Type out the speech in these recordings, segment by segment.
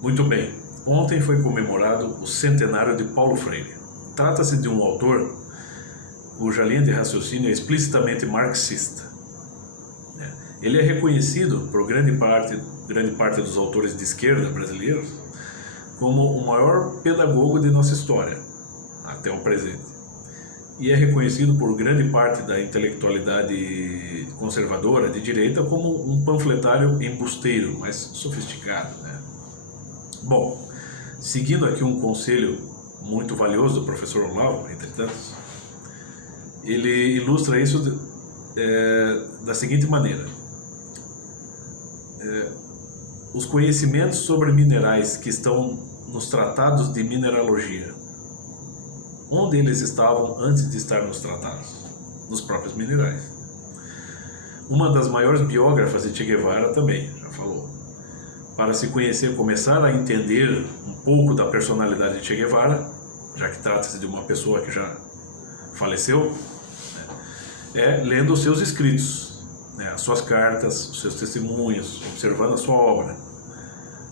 Muito bem, ontem foi comemorado o centenário de Paulo Freire. Trata-se de um autor cuja linha de raciocínio é explicitamente marxista. Ele é reconhecido por grande parte dos autores de esquerda brasileiros como o maior pedagogo de nossa história, até o presente. E é reconhecido por grande parte da intelectualidade conservadora de direita como um panfletário embusteiro, mais sofisticado, né? Bom, seguindo aqui um conselho muito valioso do professor Olavo, entre tantos, ele ilustra isso da seguinte maneira. Os conhecimentos sobre minerais que estão nos tratados de mineralogia, onde eles estavam antes de estar nos tratados? Nos próprios minerais. Uma das maiores biógrafas de Che Guevara também já falou. Para se conhecer, começar a entender um pouco da personalidade de Che Guevara, já que trata-se de uma pessoa que já faleceu, lendo os seus escritos, as suas cartas, os seus testemunhos, observando a sua obra,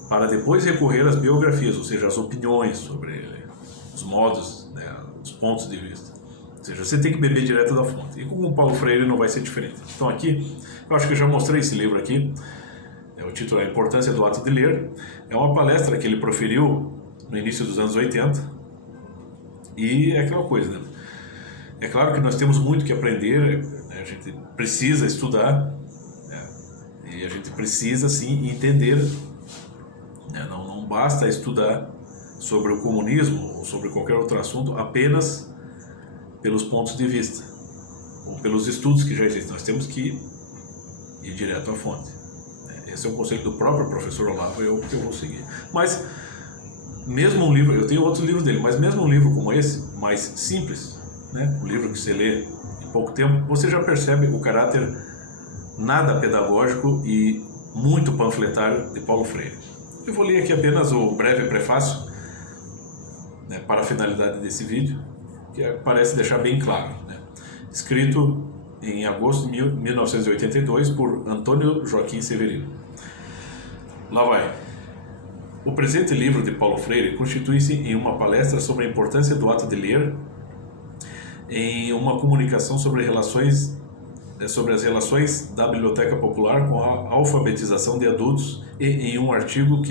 para depois recorrer às biografias, ou seja, às opiniões sobre ele, os modos, os pontos de vista. Ou seja, você tem que beber direto da fonte. E com o Paulo Freire não vai ser diferente. Então aqui, eu acho que eu já mostrei esse livro aqui, o título é A Importância do Ato de Ler. É uma palestra que ele proferiu no início dos anos 80, e é aquela coisa, né? É claro que nós temos muito que aprender, a gente precisa estudar, e a gente precisa sim entender, não basta estudar sobre o comunismo ou sobre qualquer outro assunto apenas pelos pontos de vista ou pelos estudos que já existem. Nós temos que ir direto à fonte. Esse é o conselho do próprio professor Olavo, é o que eu vou seguir. Mas mesmo um livro, eu tenho outros livros dele, mas mesmo um livro como esse, mais simples, um livro que você lê em pouco tempo, você já percebe o caráter nada pedagógico e muito panfletário de Paulo Freire. Eu vou ler aqui apenas o breve prefácio, para a finalidade desse vídeo, que parece deixar bem claro, escrito em agosto de 1982 por Antônio Joaquim Severino. Lá vai. O presente livro de Paulo Freire constitui-se em uma palestra sobre a importância do ato de ler, em uma comunicação sobre as relações da Biblioteca Popular com a alfabetização de adultos e em um artigo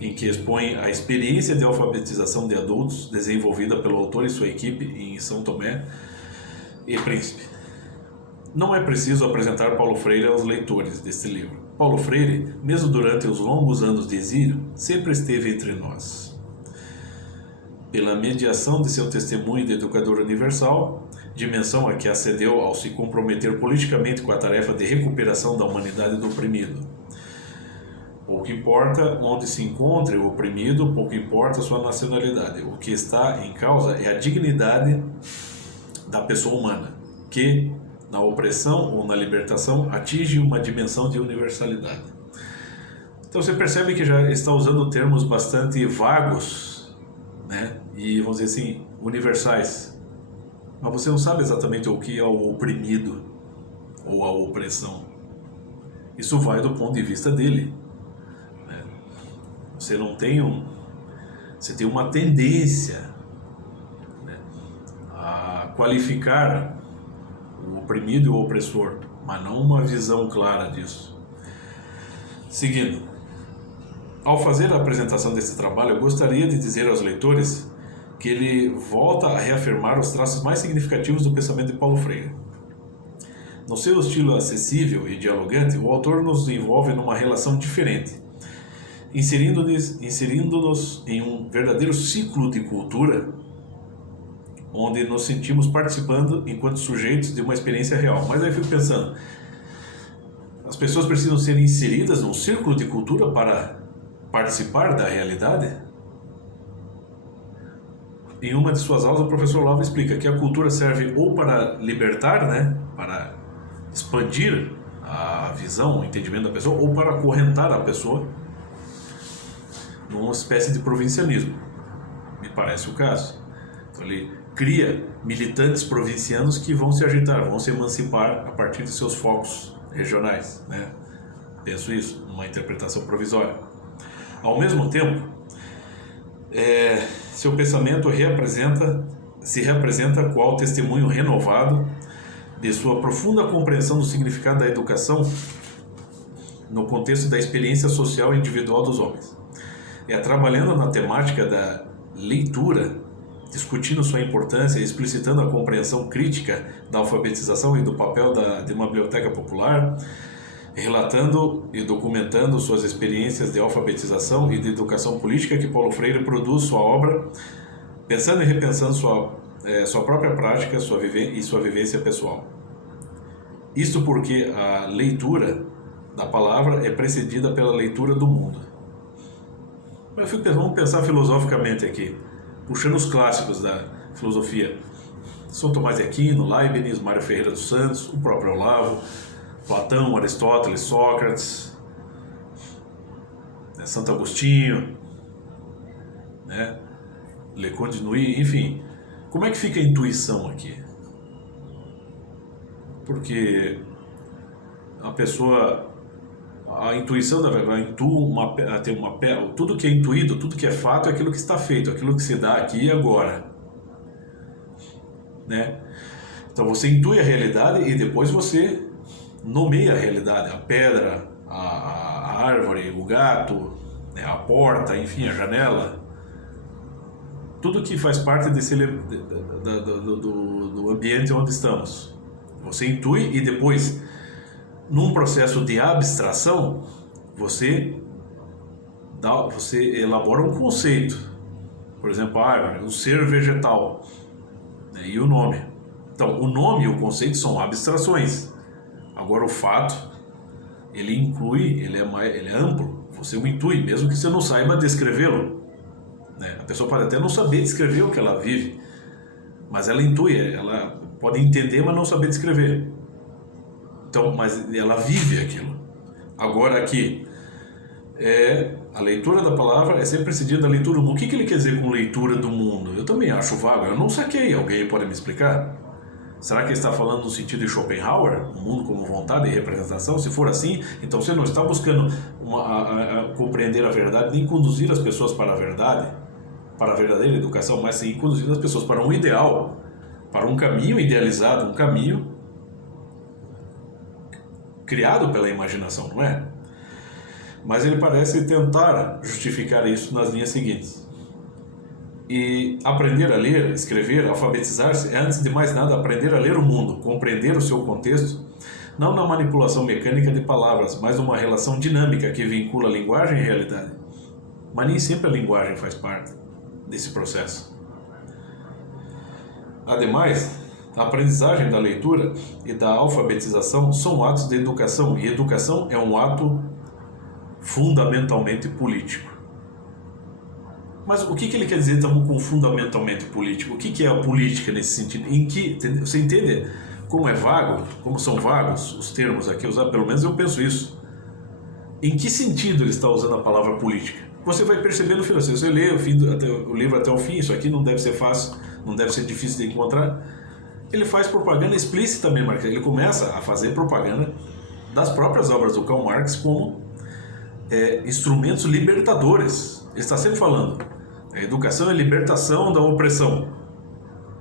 em que expõe a experiência de alfabetização de adultos desenvolvida pelo autor e sua equipe em São Tomé e Príncipe. Não é preciso apresentar Paulo Freire aos leitores deste livro. Paulo Freire, mesmo durante os longos anos de exílio, sempre esteve entre nós. Pela mediação de seu testemunho de educador universal, dimensão a que acedeu ao se comprometer politicamente com a tarefa de recuperação da humanidade do oprimido. Pouco importa onde se encontre o oprimido, pouco importa sua nacionalidade. O que está em causa é a dignidade da pessoa humana, que, na opressão ou na libertação, atinge uma dimensão de universalidade. Então você percebe que já está usando termos bastante vagos, e vamos dizer assim, universais. Mas você não sabe exatamente o que é o oprimido ou a opressão. Isso vai do ponto de vista dele. Você não tem você tem uma tendência a qualificar o oprimido e o opressor, mas não uma visão clara disso. Seguindo, ao fazer a apresentação desse trabalho, eu gostaria de dizer aos leitores que ele volta a reafirmar os traços mais significativos do pensamento de Paulo Freire. No seu estilo acessível e dialogante, o autor nos envolve numa relação diferente, inserindo-nos em um verdadeiro ciclo de cultura, onde nos sentimos participando enquanto sujeitos de uma experiência real. Mas aí eu fico pensando, as pessoas precisam ser inseridas num círculo de cultura para participar da realidade? Em uma de suas aulas, o professor Olavo explica que a cultura serve ou para libertar, para expandir a visão, o entendimento da pessoa, ou para acorrentar a pessoa numa espécie de provincianismo. Me parece o caso. Então, ele cria militantes provincianos que vão se agitar, vão se emancipar a partir de seus focos regionais, Penso isso, numa interpretação provisória. Ao mesmo tempo, seu pensamento se reapresenta qual testemunho renovado de sua profunda compreensão do significado da educação no contexto da experiência social e individual dos homens. Trabalhando na temática da leitura, discutindo sua importância e explicitando a compreensão crítica da alfabetização e do papel de uma biblioteca popular, relatando e documentando suas experiências de alfabetização e de educação política, que Paulo Freire produz sua obra, pensando e repensando sua própria prática e sua vivência pessoal. Isto porque a leitura da palavra é precedida pela leitura do mundo. Vamos pensar filosoficamente aqui, puxando os clássicos da filosofia. São Tomás de Aquino, Leibniz, Mário Ferreira dos Santos, o próprio Olavo, Platão, Aristóteles, Sócrates, Santo Agostinho, Leconte de Nuit, enfim. Como é que fica a intuição aqui? Porque a intuição da verdade, tudo que é intuído, tudo que é fato é aquilo que está feito, aquilo que se dá aqui e agora, Então você intui a realidade e depois você nomeia a realidade, a pedra, a árvore, o gato, a porta, enfim, a janela, tudo que faz parte do ambiente onde estamos. Você intui e depois, num processo de abstração, você elabora um conceito. Por exemplo, a árvore, o ser vegetal, e o nome. Então, o nome e o conceito são abstrações. Agora, o fato, ele inclui, ele é amplo. Você o intui, mesmo que você não saiba descrevê-lo. A pessoa pode até não saber descrever o que ela vive, mas ela intui, ela pode entender, mas não saber descrever. Então, mas ela vive aquilo. Agora aqui, a leitura da palavra é sempre precedida da leitura do mundo. O que ele quer dizer com leitura do mundo? Eu também acho vago, eu não saquei. Alguém pode me explicar? Será que ele está falando no sentido de Schopenhauer, o mundo como vontade e representação? Se for assim, então você não está buscando compreender a verdade, nem conduzir as pessoas para a verdade, para a verdadeira educação, mas sim conduzir as pessoas para um ideal, para um caminho idealizado, um caminho criado pela imaginação, não é? Mas ele parece tentar justificar isso nas linhas seguintes. E aprender a ler, escrever, alfabetizar-se é, antes de mais nada, aprender a ler o mundo, compreender o seu contexto, não na manipulação mecânica de palavras, mas numa relação dinâmica que vincula a linguagem e a realidade. Mas nem sempre a linguagem faz parte desse processo. Ademais, a aprendizagem da leitura e da alfabetização são atos de educação, e educação é um ato fundamentalmente político. Mas o que ele quer dizer então, com fundamentalmente político? O que é a política nesse sentido? Você entende como é vago, como são vagos os termos aqui usados? Pelo menos eu penso isso. Em que sentido ele está usando a palavra política? Você vai perceber no final. Se você lê o livro até o fim, isso aqui não deve ser fácil, não deve ser difícil de encontrar. Ele faz propaganda explícita mesmo. Ele começa a fazer propaganda das próprias obras do Karl Marx como instrumentos libertadores. Ele está sempre falando. A educação é libertação da opressão.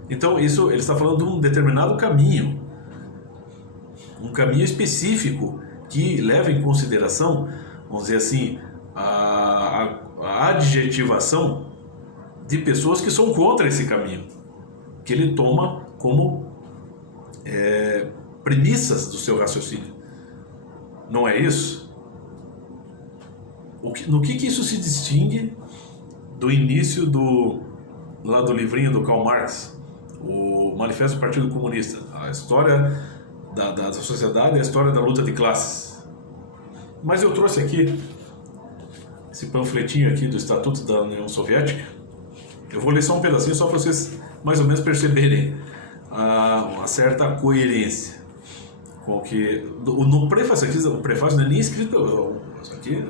Então, isso ele está falando de um determinado caminho. Um caminho específico que leva em consideração, vamos dizer assim, a adjetivação de pessoas que são contra esse caminho. Que ele toma como premissas do seu raciocínio. Não é isso? No que isso se distingue do início do livrinho do Karl Marx, o Manifesto do Partido Comunista, a história da sociedade e a história da luta de classes. Mas eu trouxe aqui esse panfletinho aqui do Estatuto da União Soviética. Eu vou ler só um pedacinho só para vocês mais ou menos perceberem uma certa coerência com que no prefácio aqui, o prefácio não é nem escrito, isso aqui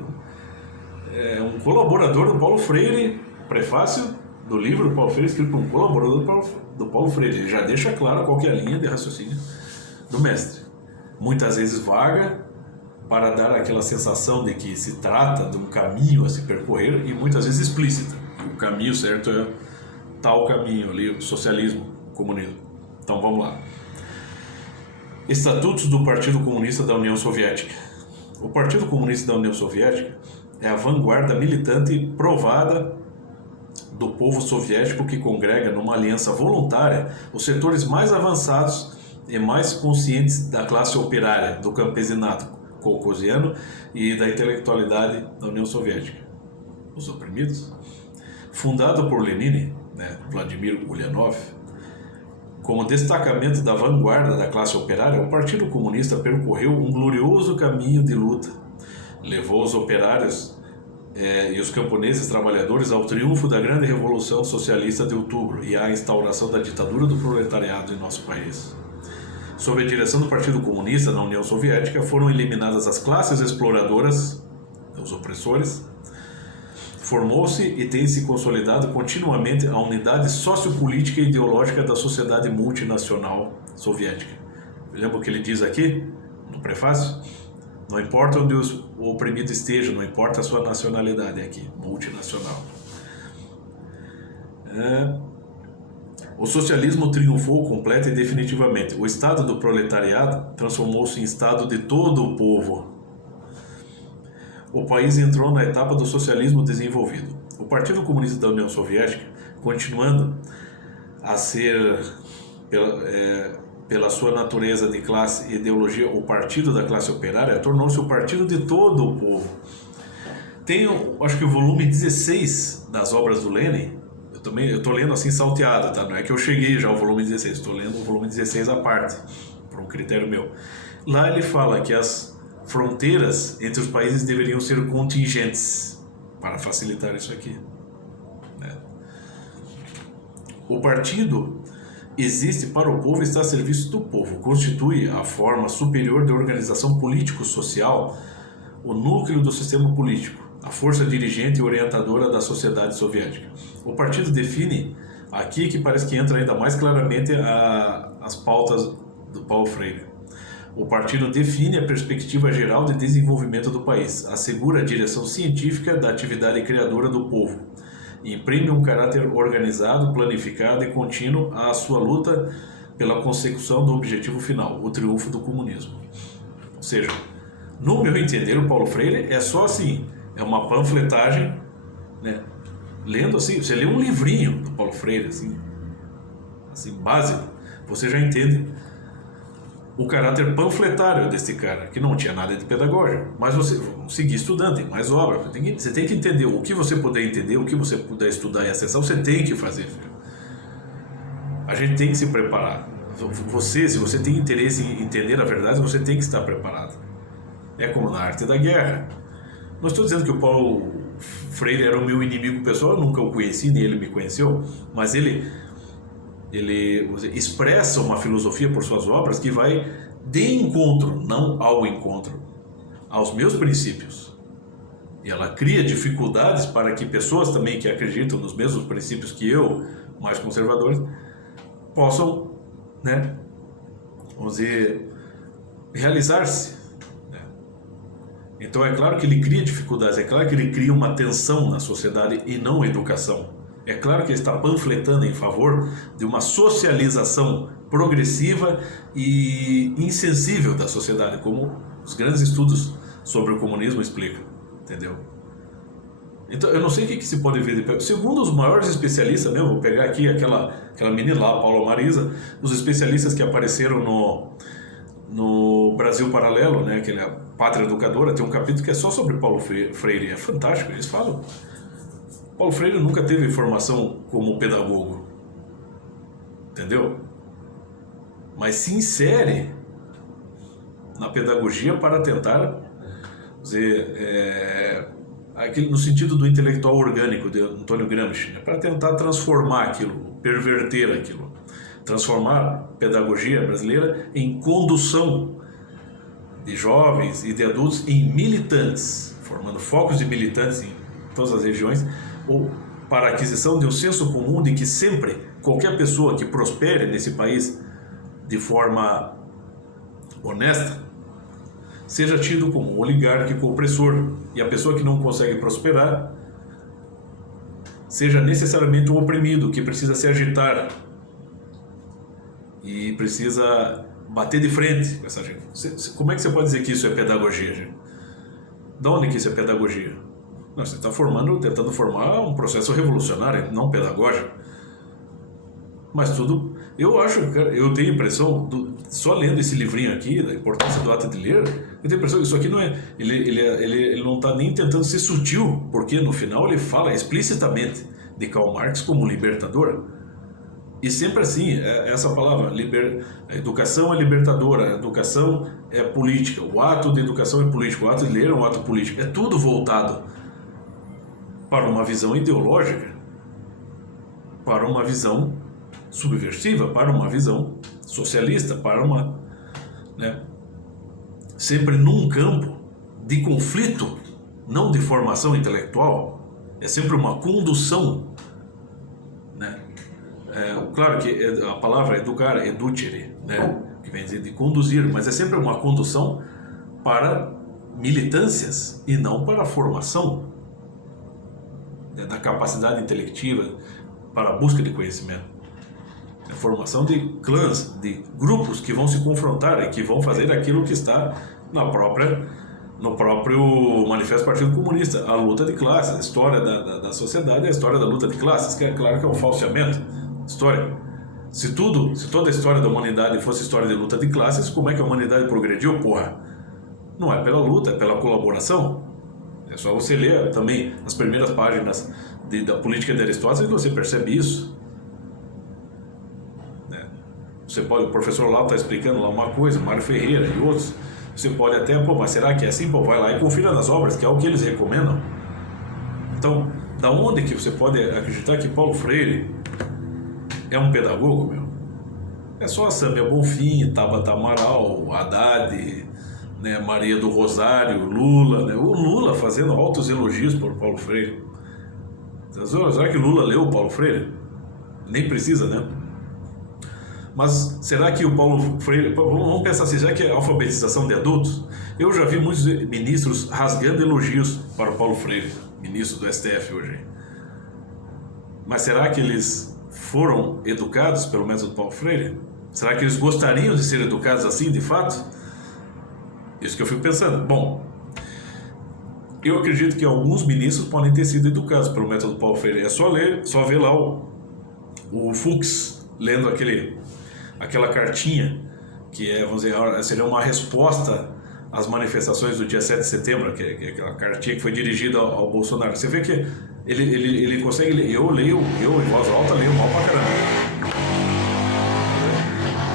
é um colaborador do Paulo Freire, prefácio do livro do Paulo Freire, escrito por um colaborador do Paulo Freire. Ele já deixa claro qual que é a linha de raciocínio do mestre. Muitas vezes vaga, para dar aquela sensação de que se trata de um caminho a se percorrer, e muitas vezes explícita. O caminho certo é tal caminho ali, o socialismo, o comunismo. Então vamos lá. Estatutos do Partido Comunista da União Soviética. O Partido Comunista da União Soviética é a vanguarda militante provada do povo soviético que congrega numa aliança voluntária os setores mais avançados e mais conscientes da classe operária, do campesinato caucasiano e da intelectualidade da União Soviética. Os oprimidos. Fundado por Lenin, Vladimir Ulyanov, como destacamento da vanguarda da classe operária, o Partido Comunista percorreu um glorioso caminho de luta. Levou os operários e os camponeses trabalhadores ao triunfo da grande Revolução Socialista de Outubro e à instauração da ditadura do proletariado em nosso país. Sob a direção do Partido Comunista na União Soviética, foram eliminadas as classes exploradoras, os opressores. Formou-se e tem se consolidado continuamente a unidade sociopolítica e ideológica da sociedade multinacional soviética. Lembra o que ele diz aqui, no prefácio? Não importa onde o oprimido esteja, não importa a sua nacionalidade, aqui, multinacional. O socialismo triunfou completa e definitivamente. O Estado do proletariado transformou-se em Estado de todo o povo. O país entrou na etapa do socialismo desenvolvido. O Partido Comunista da União Soviética, continuando a ser, pela sua natureza de classe e ideologia, o partido da classe operária, tornou-se o partido de todo o povo. Tenho, acho que o volume 16 das obras do Lenin. Eu estou lendo assim salteado, tá? Não é que eu cheguei já ao volume 16, estou lendo o volume 16 à parte, por um critério meu. Lá ele fala que as fronteiras entre os países deveriam ser contingentes para facilitar isso aqui. O partido existe para o povo e está a serviço do povo. Constitui a forma superior de organização político-social, o núcleo do sistema político, a força dirigente e orientadora da sociedade soviética. O partido define, aqui que parece que entra ainda mais claramente as pautas do Paulo Freire. O partido define a perspectiva geral de desenvolvimento do país, assegura a direção científica da atividade criadora do povo, imprime um caráter organizado, planificado e contínuo à sua luta pela consecução do objetivo final, o triunfo do comunismo. Ou seja, no meu entender, o Paulo Freire é só assim, é uma panfletagem, lendo assim, você lê um livrinho do Paulo Freire, assim básico, você já entende o caráter panfletário desse cara, que não tinha nada de pedagógico. Mas você, vamos seguir estudando, tem mais obra. Você tem que entender o que você puder entender, o que você puder estudar e acessar, você tem que fazer, filho. A gente tem que se preparar. Se você tem interesse em entender a verdade, você tem que estar preparado. É como na arte da guerra. Não estou dizendo que o Paulo Freire era o meu inimigo pessoal, eu nunca o conheci, nem ele me conheceu, mas ele expressa uma filosofia por suas obras que vai de encontro, não ao encontro, aos meus princípios. E ela cria dificuldades para que pessoas também que acreditam nos mesmos princípios que eu, mais conservadores, possam, vamos dizer, realizar-se. Então é claro que ele cria dificuldades, é claro que ele cria uma tensão na sociedade e não educação. É claro que ele está panfletando em favor de uma socialização progressiva e insensível da sociedade, como os grandes estudos sobre o comunismo explicam, entendeu? Então, eu não sei o que se pode ver. Segundo os maiores especialistas, vou pegar aqui aquela menina lá, Paula Marisa, os especialistas que apareceram no Brasil Paralelo, aquela Pátria Educadora, tem um capítulo que é só sobre Paulo Freire, é fantástico, eles falam. Paulo Freire nunca teve formação como pedagogo, entendeu? Mas se insere na pedagogia para tentar dizer, no sentido do intelectual orgânico de Antônio Gramsci, para tentar transformar aquilo, perverter aquilo, transformar a pedagogia brasileira em condução de jovens e de adultos em militantes, formando focos de militantes em todas as regiões, ou para a aquisição de um senso comum de que sempre qualquer pessoa que prospere nesse país de forma honesta seja tido como oligárquico opressor, e a pessoa que não consegue prosperar seja necessariamente um oprimido, que precisa se agitar e precisa bater de frente com essa gente. Como é que você pode dizer que isso é pedagogia, gente? De onde que isso é pedagogia? Não, você está tentando formar um processo revolucionário, não pedagógico. Mas tudo, eu acho, eu tenho a impressão, só lendo esse livrinho aqui, da importância do ato de ler, eu tenho a impressão que isso aqui não é, ele não está nem tentando ser sutil, porque no final ele fala explicitamente de Karl Marx como libertador. E sempre assim, essa palavra, a educação é libertadora, a educação é política, o ato de educação é político, o ato de ler é um ato político, é tudo voltado para uma visão ideológica, para uma visão subversiva, para uma visão socialista, para uma, né, sempre num campo de conflito, não de formação intelectual, é sempre uma condução, né? Claro que a palavra educar, educere, né, que vem dizer de conduzir, mas é sempre uma condução para militâncias e não para a formação, né, da capacidade intelectiva para a busca de conhecimento. A formação de clãs, de grupos que vão se confrontar e que vão fazer aquilo que está no próprio Manifesto do Partido Comunista, a luta de classes, a história da sociedade, a história da luta de classes, que é claro que é um falseamento histórico. Se toda a história da humanidade fosse história de luta de classes, como é que a humanidade progrediu, porra? Não é pela luta, é pela colaboração. É só você ler também as primeiras páginas da Política de Aristóteles que você percebe isso. Você pode, o professor lá está explicando lá uma coisa, Mário Ferreira e outros. Você pode até, mas será que é assim? Vai lá e confira nas obras, que é o que eles recomendam. Então, da onde que você pode acreditar que Paulo Freire é um pedagogo, meu? É só a Sâmia Bonfim, Tabata Amaral, Haddad, né, Maria do Rosário, Lula, né? O Lula fazendo altos elogios por Paulo Freire. Será que Lula leu o Paulo Freire? Nem precisa, né? Mas será que o Paulo Freire... Vamos pensar assim, será que é alfabetização de adultos? Eu já vi muitos ministros rasgando elogios para o Paulo Freire, ministro do STF hoje. Mas será que eles foram educados pelo método Paulo Freire? Será que eles gostariam de ser educados assim, de fato? Isso que eu fico pensando. Bom, eu acredito que alguns ministros podem ter sido educados pelo método Paulo Freire. É só ver lá o Fux lendo aquela cartinha que vamos dizer, seria uma resposta às manifestações do dia 7 de setembro, que é aquela cartinha que foi dirigida ao Bolsonaro. Você vê que ele consegue ler. Eu em voz alta leio mal pra caramba.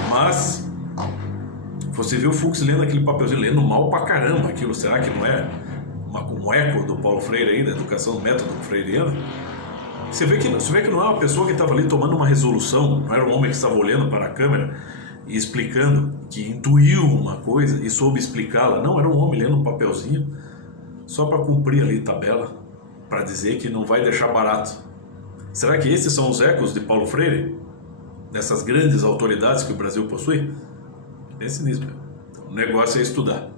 Mas você vê o Fux lendo aquele papelzinho, lendo mal pra caramba aquilo. Será que não é um eco do Paulo Freire aí, da educação do método freiriano? Você vê que não é uma pessoa que estava ali tomando uma resolução, não era um homem que estava olhando para a câmera e explicando, que intuiu uma coisa e soube explicá-la. Não, era um homem lendo um papelzinho só para cumprir ali tabela, para dizer que não vai deixar barato. Será que esses são os ecos de Paulo Freire? Dessas grandes autoridades que o Brasil possui? Pense nisso, meu. O negócio é estudar.